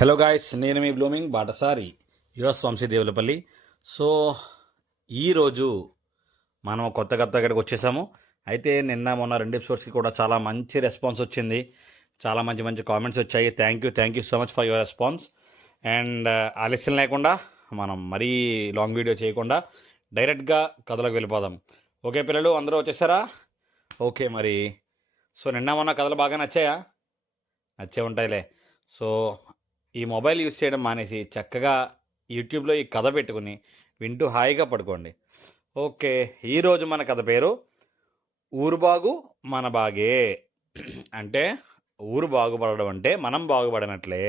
Hello guys, నేను మీ blooming బాటసారి US వంశీదేవులపల్లి. So ఈరోజు మనం కొత్తగా ఇక్కడికి వచ్చేసాము. అయితే నిన్న మొన్న 2 ఎపిసోడ్స్కి కూడా చాలా మంచి రెస్పాన్స్ వచ్చింది. చాలా మంచి మంచి కామెంట్స్ వచ్చాయి. Thank you so much for your response. And ఆలస్యం లేకుండా మనం మరీ లాంగ్ వీడియో చేయకుండా డైరెక్ట్గా కథలోకి వెళ్ళిపోదాం. ఓకే పిల్లలు, అందరూ వచ్చేసారా? ఓకే మరి. సో నిన్న మొన్న కథలు బాగా నచ్చాయా? నచ్చే ఉంటాయిలే. సో ఈ మొబైల్ యూస్ చేయడం మానేసి చక్కగా యూట్యూబ్లో ఈ కథ పెట్టుకుని వింటూ హాయిగా పడుకోండి. ఓకే, ఈరోజు మన కథ పేరు ఊరు బాగు మన బాగే. అంటే ఊరు బాగుపడడం అంటే మనం బాగుపడినట్లే.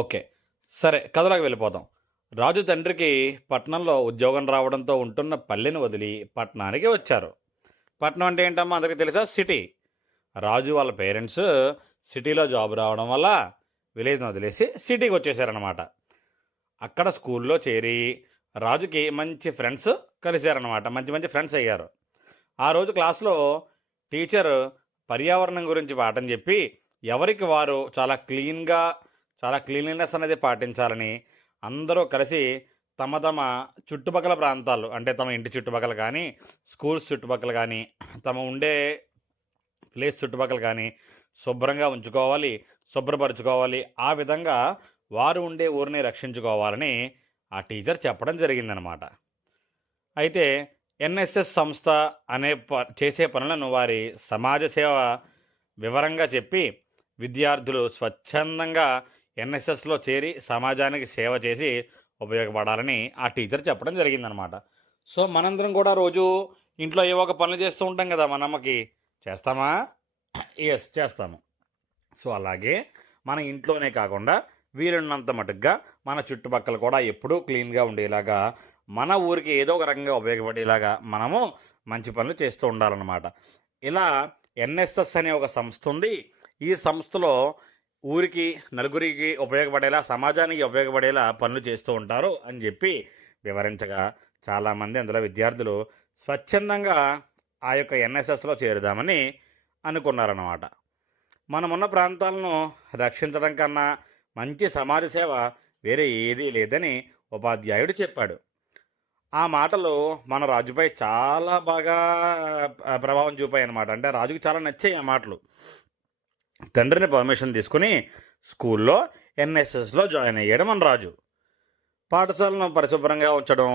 ఓకే సరే, కథలోకి వెళ్ళిపోదాం. రాజు తండ్రికి పట్నంలో ఉద్యోగం రావడంతో ఉంటున్న పల్లెను వదిలి పట్టణానికి వచ్చారు. పట్నం అంటే ఏంటమ్మా, అందరికీ తెలుసా? సిటీ. రాజు వాళ్ళ పేరెంట్స్ సిటీలో జాబ్ రావడం వల్ల విలేజ్ని వదిలేసి సిటీకి వచ్చేసారనమాట. అక్కడ స్కూల్లో చేరి రాజుకి మంచి ఫ్రెండ్స్ కలిశారనమాట. మంచి మంచి ఫ్రెండ్స్ అయ్యారు. ఆ రోజు క్లాస్లో టీచర్ పర్యావరణం గురించి పాఠం చెప్పి ఎవరికి వారు చాలా క్లీన్లీనెస్ అనేది పాటించాలని అందరూ కలిసి తమ తమ చుట్టుపక్కల ప్రాంతాలు, అంటే తమ ఇంటి చుట్టుపక్కల కానీ, స్కూల్స్ చుట్టుపక్కల కానీ, తమ ఉండే ప్లేస్ చుట్టుపక్కల కానీ శుభ్రంగా ఉంచుకోవాలి, శుభ్రపరచుకోవాలి. ఆ విధంగా వారు ఉండే ఊరిని రక్షించుకోవాలని ఆ టీచర్ చెప్పడం జరిగిందనమాట. అయితే ఎన్ఎస్ఎస్ సంస్థ అనే చేసే పనులను వారి సమాజ సేవ వివరంగా చెప్పి విద్యార్థులు స్వచ్ఛందంగా ఎన్ఎస్ఎస్లో చేరి సమాజానికి సేవ చేసి ఉపయోగపడాలని ఆ టీచర్ చెప్పడం జరిగిందనమాట. సో మనందరం కూడా రోజు ఇంట్లో ఏవో ఒక పనులు చేస్తూ ఉంటాం కదా, మన అమ్మకి. చేస్తామా? ఎస్, చేస్తాము. సో అలాగే మన ఇంట్లోనే కాకుండా వీలున్నంత మటుగ్గా మన చుట్టుపక్కల కూడా ఎప్పుడూ క్లీన్గా ఉండేలాగా, మన ఊరికి ఏదో ఒక రకంగా ఉపయోగపడేలాగా మనము మంచి పనులు చేస్తూ ఉండాలన్నమాట. ఇలా ఎన్ఎస్ఎస్ అనే ఒక సంస్థ ఉంది. ఈ సంస్థలో ఊరికి, నలుగురికి ఉపయోగపడేలా, సమాజానికి ఉపయోగపడేలా పనులు చేస్తూ ఉంటారు అని చెప్పి వివరించగా చాలామంది అందులో విద్యార్థులు స్వచ్ఛందంగా ఆ యొక్క ఎన్ఎస్ఎస్లో చేరుదామని అనుకున్నారన్నమాట. మనమున్న ప్రాంతాలను రక్షించడం కన్నా మంచి సమాజ సేవ వేరే ఏదీ లేదని ఉపాధ్యాయుడు చెప్పాడు. ఆ మాటలు మన రాజుపై చాలా బాగా ప్రభావం చూపాయి అన్నమాట. అంటే రాజుకి చాలా నచ్చాయి ఆ మాటలు. తండ్రిని పర్మిషన్ తీసుకుని స్కూల్లో ఎన్ఎస్ఎస్లో జాయిన్ అయ్యాడు మన రాజు. పాఠశాలను పరిశుభ్రంగా ఉంచడం,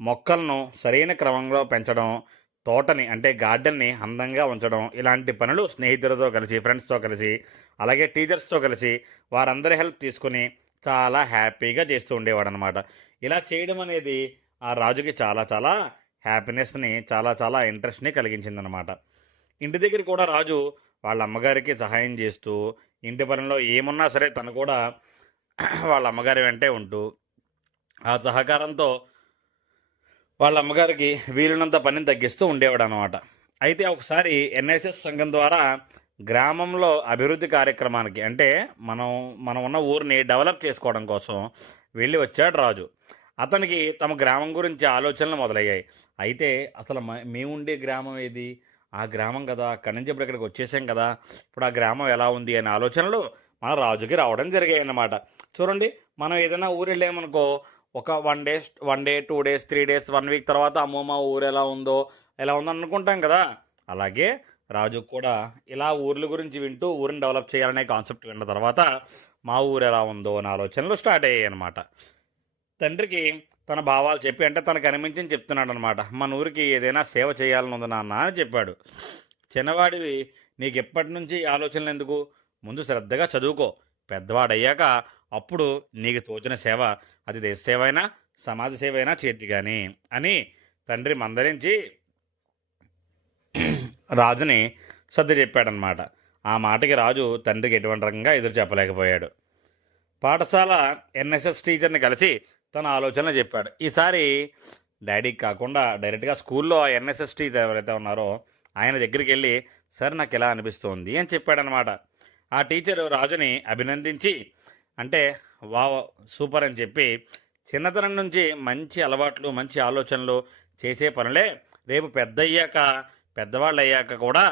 మొక్కలను సరైన క్రమంలో పెంచడం, తోటని అంటే గార్డెన్ని అందంగా ఉంచడం, ఇలాంటి పనులు స్నేహితులతో కలిసి, ఫ్రెండ్స్తో కలిసి, అలాగే టీచర్స్తో కలిసి వారందరి హెల్ప్ తీసుకుని చాలా హ్యాపీగా చేస్తూ ఉండేవాడు అనమాట. ఇలా చేయడం అనేది ఆ రాజుకి చాలా చాలా హ్యాపీనెస్ని, చాలా ఇంట్రెస్ట్ని కలిగించిందనమాట. ఇంటి దగ్గర కూడా రాజు వాళ్ళ అమ్మగారికి సహాయం చేస్తూ, ఇంటి పనుల్లో ఏమున్నా సరే తను కూడా వాళ్ళ అమ్మగారి వెంటే ఉంటూ ఆ సహకారంతో వాళ్ళ అమ్మగారికి వీలున్నంత పనిని తగ్గిస్తూ ఉండేవాడు అనమాట. అయితే ఒకసారి ఎన్ఎస్ఎస్ సంఘం ద్వారా గ్రామంలో అభివృద్ధి కార్యక్రమానికి, అంటే మనం ఉన్న ఊరిని డెవలప్ చేసుకోవడం కోసం వెళ్ళి వచ్చాడు రాజు. అతనికి తమ గ్రామం గురించి ఆలోచనలు మొదలయ్యాయి. అయితే అసలు మేముండే గ్రామం ఏది? ఆ గ్రామం కదా, అక్కడి నుంచి ఇప్పుడు ఇక్కడికి వచ్చేసాం కదా, ఇప్పుడు ఆ గ్రామం ఎలా ఉంది అనే ఆలోచనలు మన రాజుకి రావడం జరిగాయి అన్నమాట. చూడండి, మనం ఏదైనా ఊరు వెళ్ళామనుకో, ఒక 1 డే 2 డేస్ 3 డేస్ 1 వీక్ తర్వాత అమ్మో మా ఊరు ఎలా ఉందో అనుకుంటాం కదా. అలాగే రాజుకు కూడా ఇలా ఊర్ల గురించి వింటూ ఊరిని డెవలప్ చేయాలనే కాన్సెప్ట్ విన్న తర్వాత మా ఊరు ఎలా ఉందో అనే ఆలోచనలు స్టార్ట్ అయ్యాయి అనమాట. తండ్రికి తన భావాలు చెప్పి, అంటే తనకు అనిపించింది చెప్తున్నాడు అనమాట. మన ఊరికి ఏదైనా సేవ చేయాలని ఉంది నాన్న అని చెప్పాడు. చిన్నవాడివి, నీకు ఎప్పటి నుంచి ఆలోచనలు ఎందుకు? ముందు శ్రద్ధగా చదువుకో, పెద్దవాడయ్యాక అప్పుడు నీకు తోచిన సేవ, అది దేశ సేవ అయినా సమాజ సేవ అయినా చేతి కానీ అని తండ్రి మందరించి రాజుని సర్ది చెప్పాడనమాట. ఆ మాటకి రాజు తండ్రికి ఎటువంటి రకంగా ఎదురు చెప్పలేకపోయాడు. పాఠశాల ఎన్ఎస్ఎస్ టీచర్ని కలిసి తన ఆలోచనలు చెప్పాడు. ఈసారి డాడీకి కాకుండా డైరెక్ట్గా స్కూల్లో ఎన్ఎస్ఎస్ టీచర్ ఎవరైతే ఉన్నారో ఆయన దగ్గరికి వెళ్ళి, సార్ నాకు ఎలా అనిపిస్తోంది అని చెప్పాడనమాట. ఆ టీచరు రాజుని అభినందించి, అంటే వావ్ సూపర్ అని చెప్పి, చిన్నతనం నుంచి మంచి అలవాట్లు, మంచి ఆలోచనలు చేసే పనులే రేపు పెద్దవాళ్ళు అయ్యాక కూడా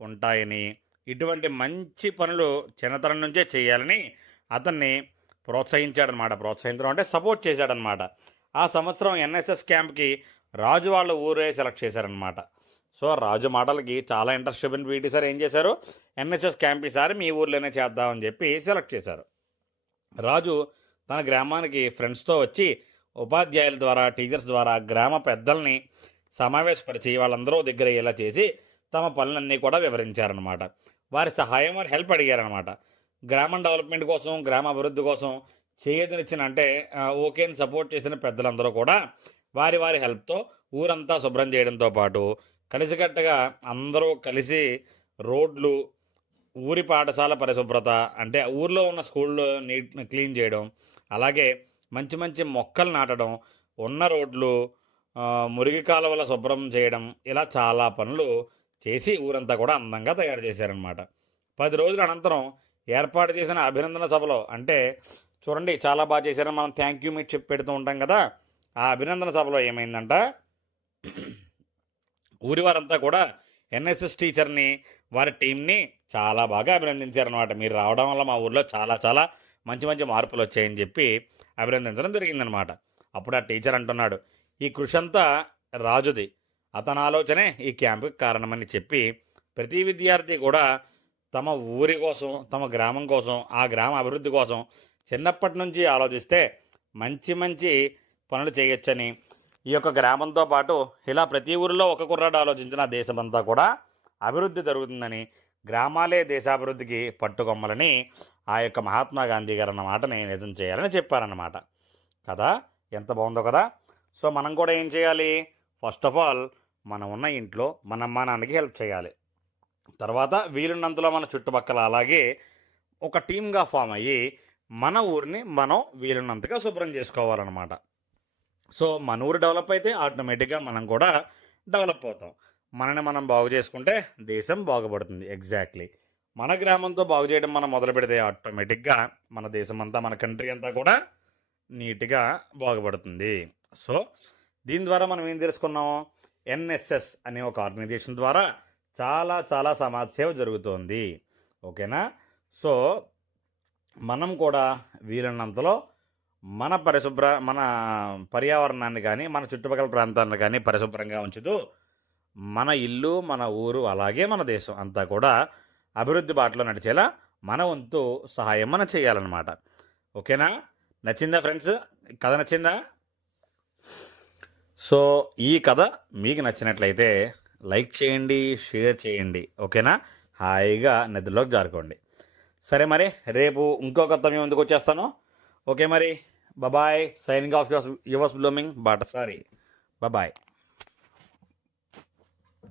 ఉంటాయని, ఇటువంటి మంచి పనులు చిన్నతనం నుంచే చేయాలని అతన్ని ప్రోత్సహించాడనమాట. ప్రోత్సహించడం అంటే సపోర్ట్ చేశాడనమాట. ఆ సంవత్సరం ఎన్ఎస్ఎస్ క్యాంప్కి రాజు వాళ్ళ ఊరే సెలెక్ట్ చేశారనమాట. సో రాజు మాటలకి చాలా ఇంట్రెస్ట్ చూపిన పీటీ సార్ ఏం చేశారు, ఎన్ఎస్ఎస్ క్యాంప్ ఈసారి మీ ఊర్లోనే చేద్దామని చెప్పి సెలెక్ట్ చేశారు. రాజు తన గ్రామానికి ఫ్రెండ్స్తో వచ్చి ఉపాధ్యాయుల ద్వారా, టీచర్స్ ద్వారా గ్రామ పెద్దల్ని సమావేశపరిచి వాళ్ళందరూ దగ్గర అయ్యేలా చేసి తమ పనులన్నీ కూడా వివరించారనమాట. వారి సహాయం, వారి హెల్ప్ అడిగారనమాట. గ్రామం డెవలప్మెంట్ కోసం, గ్రామ అభివృద్ధి కోసం చేయదనిచ్చిన అంటే ఓకే అని సపోర్ట్ చేసిన పెద్దలందరూ కూడా వారి వారి హెల్ప్తో ఊరంతా శుభ్రం చేయడంతో పాటు కలిసికట్టుగా అందరూ కలిసి రోడ్లు, ఊరి పాఠశాల పరిశుభ్రత అంటే ఊర్లో ఉన్న స్కూళ్ళు క్లీన్ చేయడం, అలాగే మంచి మంచి మొక్కలు నాటడం, ఉన్న రోడ్లు, మురికి కాలువల శుభ్రం చేయడం, ఇలా చాలా పనులు చేసి ఊరంతా కూడా అందంగా తయారు చేశారనమాట. 10 రోజుల అనంతరం ఏర్పాటు చేసిన అభినందన సభలో అంటే చూడండి చాలా బాగా చేశారని మనం థ్యాంక్ యూ మీట్ చెప్పి పెడుతూ ఉంటాం కదా, ఆ అభినందన సభలో ఏమైందంట, ఊరి వారంతా కూడా ఎన్ఎస్ఎస్ టీచర్ని, వారి టీంని చాలా బాగా అభినందించారనమాట. మీరు రావడం వల్ల మా ఊర్లో చాలా చాలా మంచి మంచి మార్పులు వచ్చాయని చెప్పి అభినందించడం జరిగిందనమాట. అప్పుడు ఆ టీచర్ అంటున్నాడు, ఈ కృషి అంతా రాజుది, అతని ఆలోచనే ఈ క్యాంపుకి కారణమని చెప్పి ప్రతి విద్యార్థి కూడా తమ ఊరి కోసం, తమ గ్రామం కోసం, ఆ గ్రామ అభివృద్ధి కోసం చిన్నప్పటి నుంచి ఆలోచిస్తే మంచి మంచి పనులు చేయొచ్చని, ఈ యొక్క గ్రామంతో పాటు ఇలా ప్రతి ఊరిలో ఒక కుర్రాడు ఆలోచించిన దేశమంతా కూడా అభివృద్ధి జరుగుతుందని, గ్రామాలే దేశాభివృద్ధికి పట్టుకొమ్మలని ఆ యొక్క మహాత్మా గాంధీ గారు అన్న మాటని నిజం చేయాలని చెప్పారన్నమాట. కదా, ఎంత బాగుందో కదా. సో మనం కూడా ఏం చేయాలి, ఫస్ట్ ఆఫ్ ఆల్ మనం ఉన్న ఇంట్లో మన అమ్మా నాన్నకి హెల్ప్ చేయాలి. తర్వాత వీలున్నంతలో మన చుట్టుపక్కల అలాగే ఒక టీమ్గా ఫామ్ అయ్యి మన ఊరిని మనం వీలున్నంతగా శుభ్రం చేసుకోవాలన్నమాట. సో మన ఊరు డెవలప్ అయితే ఆటోమేటిక్గా మనం కూడా డెవలప్ అవుతాం. మనని మనం బాగు చేసుకుంటే దేశం బాగుపడుతుంది. ఎగ్జాక్ట్లీ మన గ్రామంతో బాగు చేయడం మనం మొదలు పెడితే ఆటోమేటిక్గా మన దేశం అంతా, మన కంట్రీ అంతా కూడా నీట్గా బాగుపడుతుంది. సో దీని ద్వారా మనం ఏం తెలుసుకున్నాం, ఎన్ఎస్ఎస్ అనే ఒక ఆర్గనైజేషన్ ద్వారా చాలా చాలా సమాజ సేవ జరుగుతోంది. ఓకేనా. సో మనం కూడా వీలున్నంతలో మన మన పర్యావరణాన్ని కానీ, మన చుట్టుపక్కల ప్రాంతాలను కానీ పరిశుభ్రంగా ఉంచుతూ మన ఇల్లు, మన ఊరు, అలాగే మన దేశం అంతా కూడా అభివృద్ధి బాటలో నడిచేలా మన వంతు సహాయం మనం చేయాలన్నమాట. ఓకేనా. నచ్చిందా ఫ్రెండ్స్, కథ నచ్చిందా? సో ఈ కథ మీకు నచ్చినట్లయితే లైక్ చేయండి, షేర్ చేయండి. ఓకేనా. హాయిగా నిద్రలోకి జారుకోండి. సరే మరి రేపు ఇంకో కొత్త మీ ముందుకు వచ్చేస్తాను. ఓకే మరి bye. Signing off yours blooming బాటసారి. బాయ్.